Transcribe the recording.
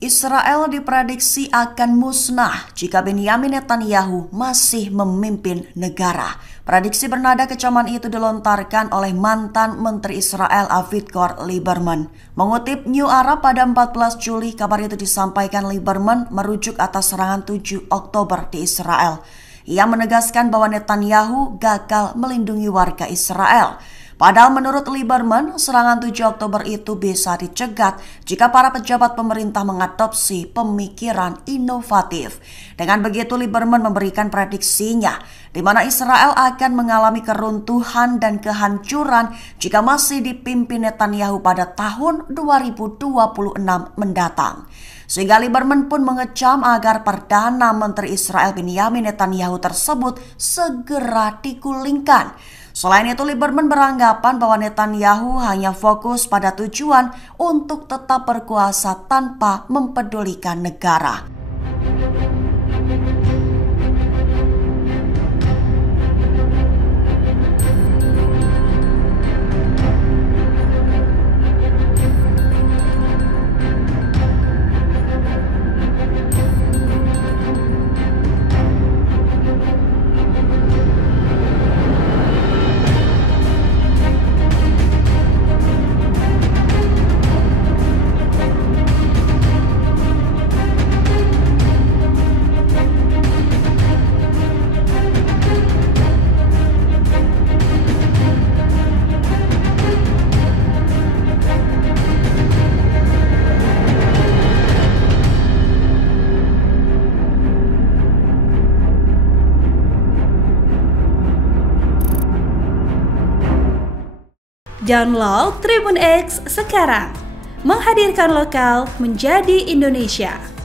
Israel diprediksi akan musnah jika Benyamin Netanyahu masih memimpin negara. Prediksi bernada kecaman itu dilontarkan oleh mantan Menteri Israel Avigdor Lieberman. Mengutip New Arab pada 14 Juli, kabar itu disampaikan Lieberman merujuk atas serangan 7 Oktober di Israel. Ia menegaskan bahwa Netanyahu gagal melindungi warga Israel. Padahal menurut Lieberman, serangan 7 Oktober itu bisa dicegat jika para pejabat pemerintah mengadopsi pemikiran inovatif. Dengan begitu, Lieberman memberikan prediksinya, di mana Israel akan mengalami keruntuhan dan kehancuran jika masih dipimpin Netanyahu pada tahun 2026 mendatang. Sehingga Lieberman pun mengecam agar Perdana Menteri Israel Benyamin Netanyahu tersebut segera digulingkan. Selain itu, Lieberman beranggapan bahwa Netanyahu hanya fokus pada tujuan untuk tetap berkuasa tanpa mempedulikan negara. Download Tribun X sekarang, menghadirkan lokal menjadi Indonesia.